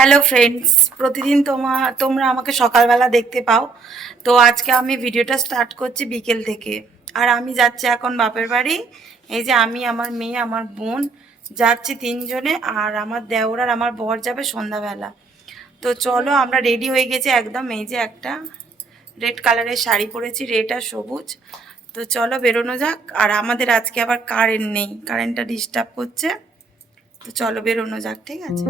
Hello friends, প্রতিদিন তোমরা আমাকে সকালবেলা দেখতে পাও। তো আজকে আমি ভিডিওটা স্টার্ট করছি বিকেল থেকে। আর আমি যাচ্ছি এখন বাপের বাড়ি। এই যে আমি, আমার মেয়ে, আমার বোন যাচ্ছি তিনজনে। আর আমার দেওর আর আমার বর যাবে সন্ধ্যাবেলা। তো চলো, আমরা রেডি হয়ে গেছি একদম। এই যে একটা রেড কালারের শাড়ি পরেছি, রেড আর সবুজ। তো চলো বেরোনো যাক। আর আমাদের আজকে আবার কারেন্ট নেই, কারেন্টটা ডিস্টার্ব করছে। তো চলো বেরোনো যাক, ঠিক আছে।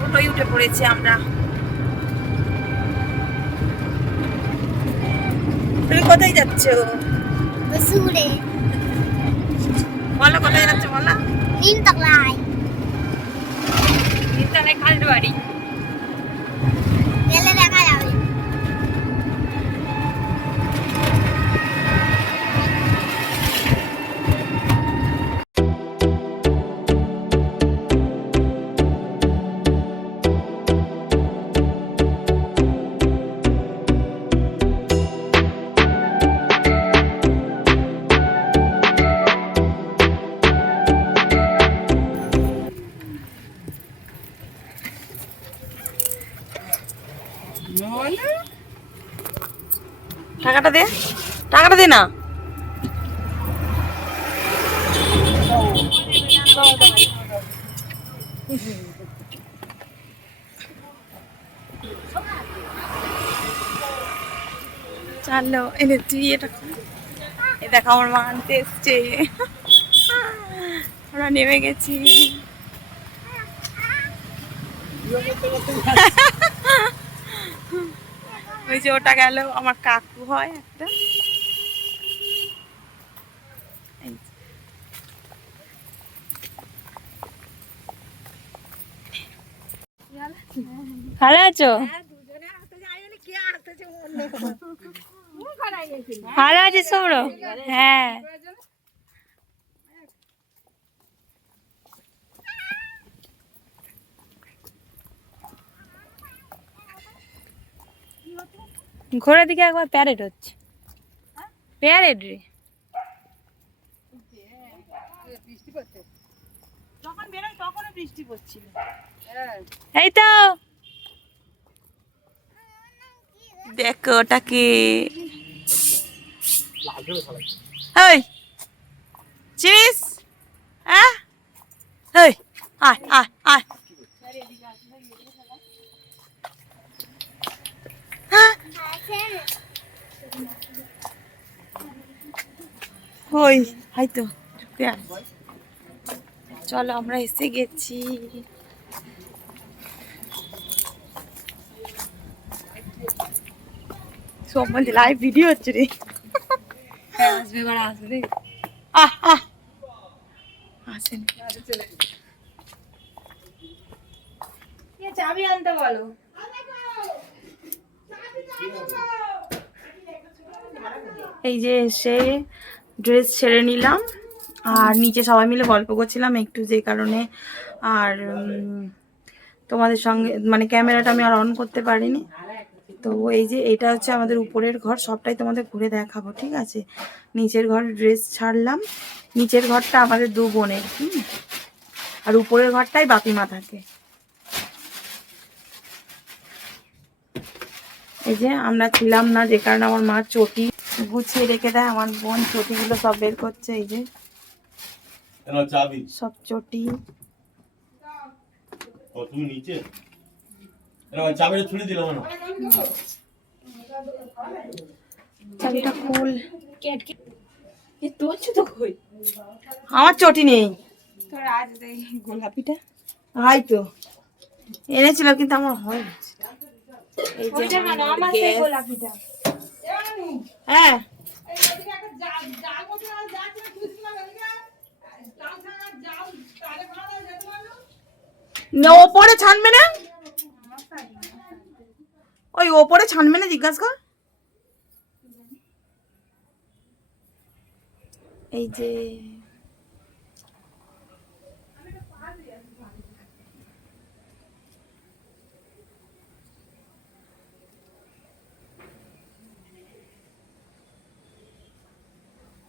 টোটোয় উঠে পড়েছি আমরা। তুমি কোথায় যাচ্ছ? সুরে বলো কোথায় যাচ্ছ, বলো। নিমতলায় নিমতলায় খালড বাড়ি। গেলে দেখা যাবে। টাকাটা দে, টাকাটা দে না। চলো এনে তুই এটা এ দেখো, আমার মা আনতে এসছে। আমরা নেমে গেছি। ওই যে ওটা গেল, আমার কাকু হয় একটা। এই যে। ভালো আছো? ভালো আছিস সৌর? হ্যাঁ। ঘোড়ার দিকে একবার প্যারেড হচ্ছে। প্যারেড রে, যখন বেরোয় তখনও বৃষ্টি পড়ছিল। এই তো দেখো ওটাকে। এই চিনিস? হ্যাঁ, এই আয় আয় আয়। ওই হাই তো, চলো আমরা এসে গেছি। সোমন লাইভ ভিডিও হচ্ছে রে। আসবে বাড়া, আসবে রে। আহ আহ আসেন। চাবি আনতে বলো। এই যে এসে ড্রেস ছেড়ে নিলাম। আর নিচে সবাই মিলে গল্প করছিলাম একটু, যে কারণে আর তোমাদের সঙ্গে মানে ক্যামেরাটা আমি আর অন করতে পারিনি। তো এই যে এটা হচ্ছে আমাদের উপরের ঘর, সবটাই তোমাদের ঘুরে দেখাবো, ঠিক আছে। নিচের ঘর ড্রেস ছাড়লাম। নিচের ঘরটা আমাদের দু বোনের, আর উপরের ঘরটাই বাপিমা থাকে। এই যে আমরা ছিলাম না, যে কারণে আমার মা চটি গুছিয়ে রেখে দেয়। আমার বোন চটিগুলো সব বের করছে। এই যে সব চটি। তুমি নিচে চাবিটা ছুড়ে দিলাম না। চাবিটা খুল। আমার চটি নেই। গোলাপিটা হয় তো এনেছিল, কিন্তু আমার হয় না। এই যে হ্যাঁ, ওপরে ছানবে না, ওই ওপরে ছানবে না, জিজ্ঞাসা কর। এই যে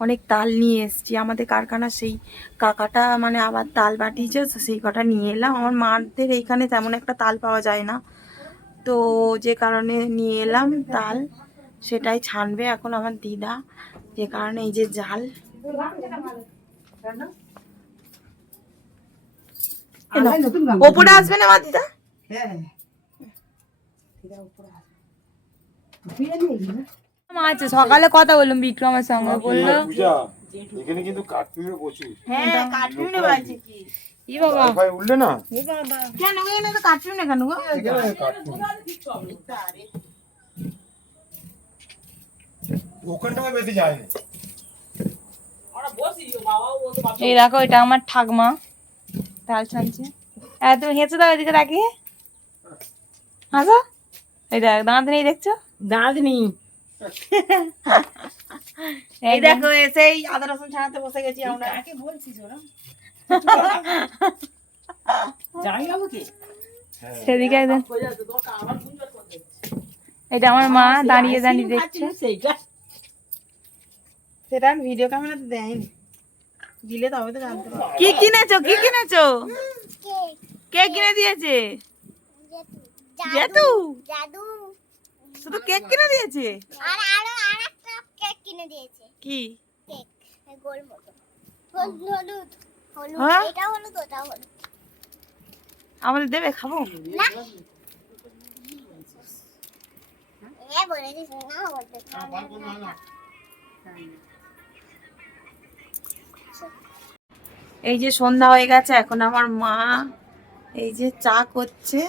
অনেক তাল নিয়ে এসেছি। আমাদের কারখানা সেই কাকাটা মানে আবার তাল বাটিয়েছে, তো সেই কটা নিয়ে এলাম। আমার মাদের এইখানে তেমন একটা তাল পাওয়া যায় না, তো যে কারণে নিয়ে এলাম তাল, সেটাই ছানবে এখন আমার দিদা। যে কারণে এই যে জাল, ওপরে আসবে না আমার দিদা? আচ্ছা, সকালে কথা বললাম বিক্রমের সঙ্গে, বললো এখানে কিন্তু কাঠমিও প্রচুর। হ্যাঁ কাটুনে বাজে কি ই বাবা, ভাই উঠলে না ই বাবা কেন এখানে তো কাটুনে কেন গো? এখানে কাঠমি ওখানটা বেশি যায় না। এই দেখো, এটা আমার ঠাকমা তাল ছানছে। তুমি হেঁচে দাও এদিকে তাকিয়ে, হাসো। এই দেখ দাঁত নেই, দেখছো দাঁত নেই। এই দেখো এসেই আদা রসুন ছাড়াতে বসে গেছি আমরা। কাকে বলছিস ওরা? জানি না কি সেদিকে একদম। এটা আমার মা দাঁড়িয়ে দাঁড়িয়ে দেখছে। সেটা ভিডিও ক্যামেরাতে দেয়নি, দিলে তবে তো জানতে পারবো। কি কিনেছো, কি কিনেছো? কে কিনে দিয়েছে? জেতু জাদু। শুধু কেক কিনে দিয়েছে? আর আরেকটা কেক কিনে দিয়েছে। কি কেক? গোল মতো। হলুদ। হ্যাঁ? এটা হলুদ, ওটা হলুদ। আমাদের দেবে, খাবো? না। এ বলেছিস না বলতে। এই যে সন্ধ্যা হয়ে গেছে, এখন আমার মা এই যে চা করছে,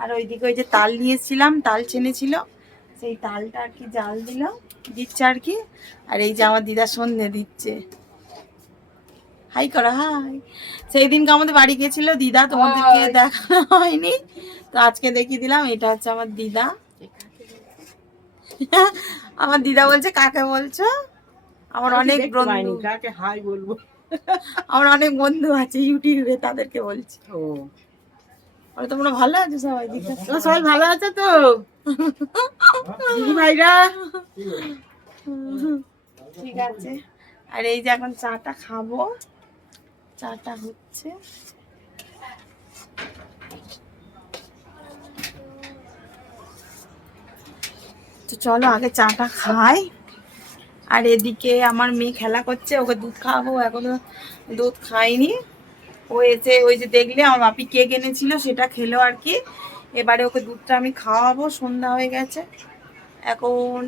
আর ওইদিকে ওই যে তাল নিয়েছিলাম, তাল ছেনেছিল, সেই তালটা আর কি জাল দিচ্ছে আর কি। আর এই যে আমার দিদা সন্ধে দিচ্ছে। হাই করো, হাই। সেই দিনকে আমাদের বাড়ি গেছিল দিদা, তোমাদেরকে দেখানো হয়নি, তো আজকে দেখিয়ে দিলাম। এটা হচ্ছে আমার দিদা। আমার দিদা বলছে কাকে বলছো? আমার অনেক বন্ধু, কাকে হাই বলবো? আমার অনেক বন্ধু আছে ইউটিউবে, তাদেরকে বলছি। ও তোমরা ভালো আছো সবাই? সবাই ভালো আছে তো দিদি ভাইরা? ঠিক আছে। আর এই যে এখন চাটা খাবো, চাটা হচ্ছে। তো চলো আগে চাটা খাই। আর এদিকে আমার মেয়ে খেলা করছে, ওকে দুধ খাওয়াবো, এখনো দুধ খাইনি। ও এসে ওই যে দেখলে আমার বাপি কেক এনেছিল, সেটা খেলো আর কি। এবারে ওকে দুধটা আমি খাওয়াবো, সন্ধ্যা হয়ে গেছে এখন,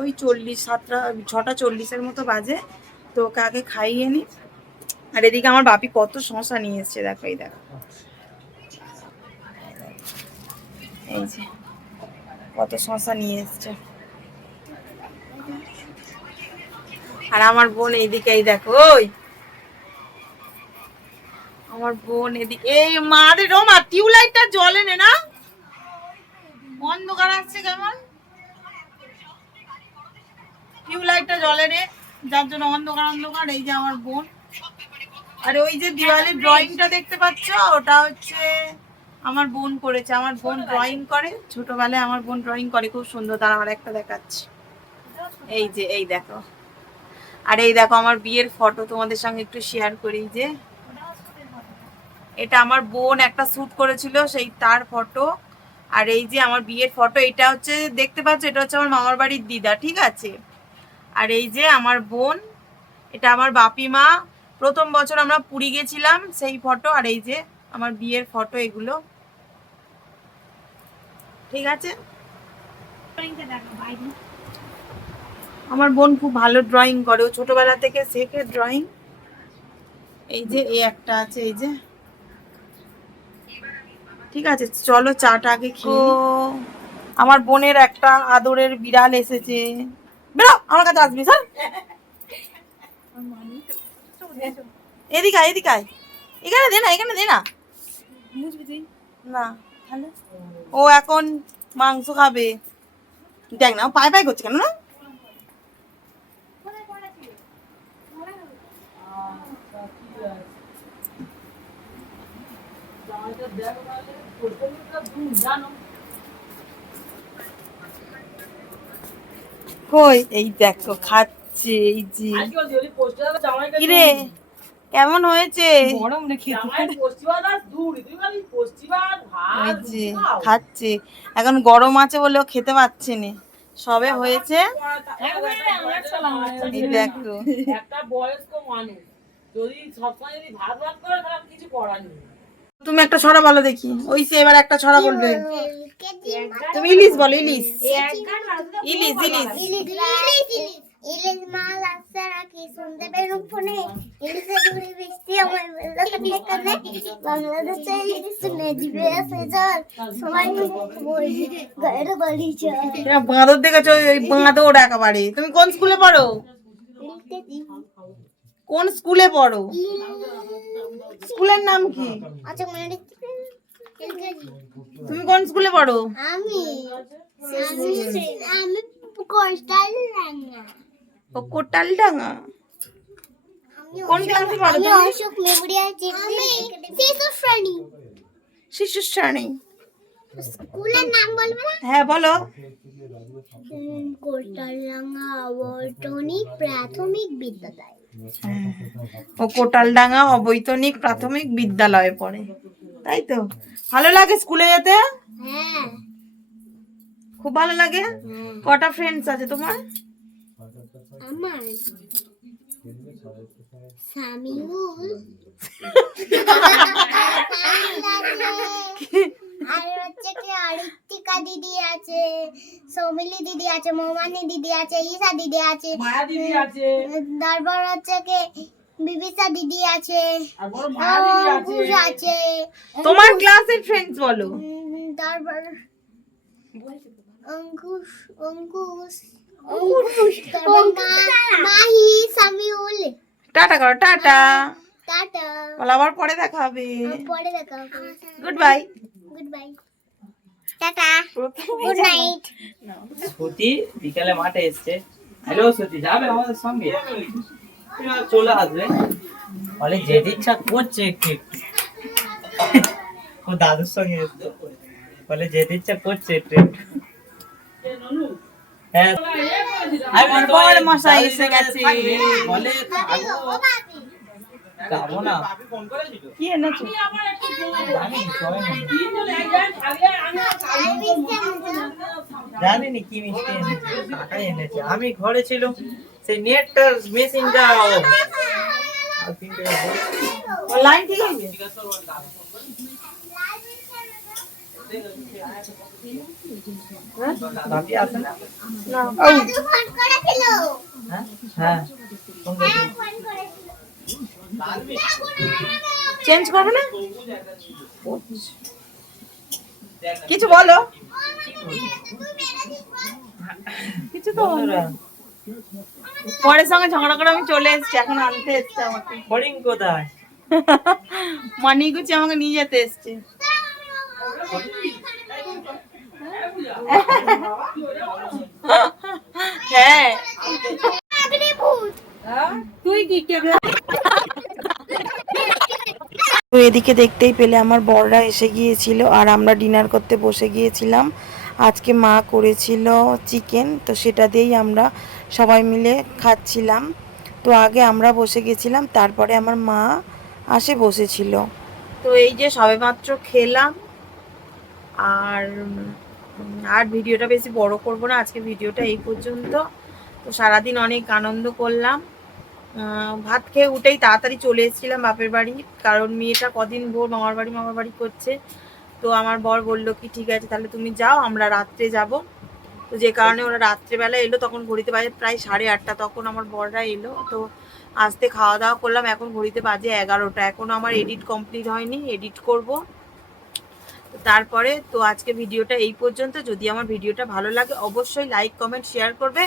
ওই 6:40 মতো বাজে, তো ওকে আগে খাইয়ে নি। আর এদিকে আমার বাপি কত শশা নিয়ে এসছে, দেখো এই দেখো, এই যে কত শশা নিয়ে এসছে। আর আমার বোন এইদিকে, এই দেখো, ওই আমার বোন এদিকে। এই মারে রোমা, টিউবলাইটটা জ্বলে না, অন্ধকার আসছে কেমন, টিউবলাইটটা জ্বলে রে, যার জন্য অন্ধকার অন্ধকার। এই যে আমার বোন। আর ওই যে দিওয়ালের ড্রয়িংটা দেখতে পাচ্ছ, ওটা হচ্ছে আমার বোন করেছে। আমার বোন ড্রয়িং করে, ছোটবেলায় আমার বোন ড্রয়িং করে খুব সুন্দর। তার আমার একটা দেখাচ্ছি, এই যে এই দেখো। আর এই দেখো আমার বিয়ের ফটো, তোমাদের সঙ্গে একটু শেয়ার করি। যে এটা আমার বোন একটা শ্যুট করেছিল, সেই তার ফটো। আর এই যে আমার বিয়ের ফটো, এটা হচ্ছে দেখতে পাচ্ছ, এটা হচ্ছে আমার মামার বাড়ির দিদা, ঠিক আছে। আর এই যে আমার বোন, এটা আমার বাপি মা, প্রথম বছর আমরা পুরী গেছিলাম সেই ফটো। আর এই যে আমার বিয়ের ফটো, এগুলো ঠিক আছে। আমার বোন খুব ভালো ড্রয়িং করে, ও ছোটবেলা থেকে শেখে ড্রয়িং। এই যে এই একটা আছে, এই যে ঠিক আছে। চলো চাটা আগে খেয়ে। আমার বোনের একটা আদরের বিড়াল এসেছে, বেরো আমার কাছে আসবি স্যার। এদিকে আয়, এদিকে আয়, এখানে দে না, এখানে দে না, না তাহলে ও এখন মাংস খাবে। দেখ না, ও পায়ে পায়ে করছে কেন না? কই, এই দেখো খাচ্ছে। যে এই যে কিরে কেমন হয়েছে গরম রেখে ওই যে খাচ্ছে এখন গরম আছে বলেও খেতে পাচ্ছে না সবে হয়েছে এই দেখো একটা বয়স্ক মানুষ যদি সবসময় যদি ভাত ভাত করে তাহলে কিছু করার নেই। তুমি একটা ছড়া বলো দেখি ওই সে এবার একটা ছড়া বলবে তুমি ইলিশ বলো ইলিশ ইলিশ ইলিশ ইলিশ মাছ আসছে নাকি শুনতে পেলাম ফোনে ইলিশের ঘুরে বৃষ্টি আমার এখানে বাংলাদেশে ইলিশ নেজবে আছে জল সবাই বই গায়ের বাড়ি চল বাঁদর দেখেছো ওই বাঁদর একেবারে তুমি কোন স্কুলে পড়ো কোন স্কুলে পড়ো স্কুলের নাম কি আচ্ছা মানে তুমি কোন স্কুলে পড়ো আমি আমি কোস্টাল রান্না ও কোটালডাঙ্গা কোন ক্লাসে পড়ো আমি তুমি অশোক মেমোরিয়াল আমি শিশু শ্রেণী শিশু শ্রেণী স্কুলের নাম বলবে না হ্যাঁ বলো কোটালডাঙ্গা অবৈতনিক প্রাথমিক বিদ্যালয় ও কোটালডাঙ্গা অবৈতনিক প্রাথমিক বিদ্যালয়ে পড়ে তাই তো ভালো লাগে স্কুলে যেতে হ্যাঁ খুব ভালো লাগে কটা ফ্রেন্ডস আছে তোমার আমার সামিউল আর হচ্ছে কি আরিত্তিকা দিদি আছে সৌমিলি দিদি আছে মোমানি দিদি আছে ঈশা দিদি আছে মায়া দিদি আছে তারপর হচ্ছে কি বিবিসা দিদি আছে আর বড় মায়া দিদি আছে অঙ্কুশ আছে তোমার ক্লাসের ফ্রেন্ডস বলো তারপর অঙ্কুশ মাহি সামিউল টাটা করো টাটা টাটা বলো আবার পরে দেখা হবে পরে দেখা হবে good bye good bye tata good night Shruti বিকালে মাঠে এসছে হ্যালো শ্রুতি যাবে আমাদের সঙ্গে চলে আসবে বলে যেতে ইচ্ছা করছে একটু একটু। ও দাদুর সঙ্গে এসছে বলে যেতে ইচ্ছা করছে একটু একটু। হ্যাঁ আমি বড় মশাই এসে গেছে। বলে থাকবো যাবো না কি এনেছো জানি সবাই জানিনি কি মিষ্টি এনেছে কাকাই এনেছে আমি ঘরে ছিল সেই নেটটা মেশিনটা লাইন ঠিক আছে ভাবি আসে না দাদু ফোন করেছিল হ্যাঁ হ্যাঁ ফোন করছি। ফোন করেছিল চেঞ্জ করবে না কিছু বলো কিছু তো বলো বন্ধুরা, পরের সঙ্গে ঝগড়া করে আমি চলে এসেছি এখন আনতে এসছে আমাকে ফড়িং কোথায় মানি গুছি আমাকে নিয়ে যেতে এসছে হ্যাঁ তুই কি কে তো এদিকে দেখতেই পেলে আমার বড়রা এসে গিয়েছিল আর আমরা ডিনার করতে বসে গিয়েছিলাম আজকে মা করেছিল চিকেন তো সেটা দিয়েই আমরা সবাই মিলে খাচ্ছিলাম তো আগে আমরা বসে গেছিলাম তারপরে আমার মা আসে বসেছিল তো এই যে সবেমাত্র খেলাম আর আর ভিডিওটা বেশি বড় করব না আজকে ভিডিওটা এই পর্যন্ত তো সারাদিন অনেক আনন্দ করলাম ভাত খেয়ে উঠেই তাড়াতাড়ি চলে এসেছিলাম বাপের বাড়ি কারণ মেয়েটা কদিন ভোর মামার বাড়ি করছে তো আমার বর বললো কি ঠিক আছে তাহলে তুমি যাও আমরা রাত্রে যাব তো যে কারণে ওরা রাত্রেবেলা এলো তখন ঘড়িতে বাজে প্রায় 8:30 তখন আমার বররা এলো তো আসতে খাওয়া দাওয়া করলাম এখন ঘড়িতে বাজে 11টা এখনও আমার এডিট কমপ্লিট হয়নি এডিট করব তারপরে তো আজকে ভিডিওটা এই পর্যন্ত যদি আমার ভিডিওটা ভালো লাগে অবশ্যই লাইক কমেন্ট শেয়ার করবে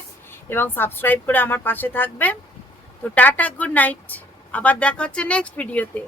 এবং সাবস্ক্রাইব করে আমার পাশে থাকবে তো টাটা গুড নাইট আবার দেখা হচ্ছে নেক্সট ভিডিওতে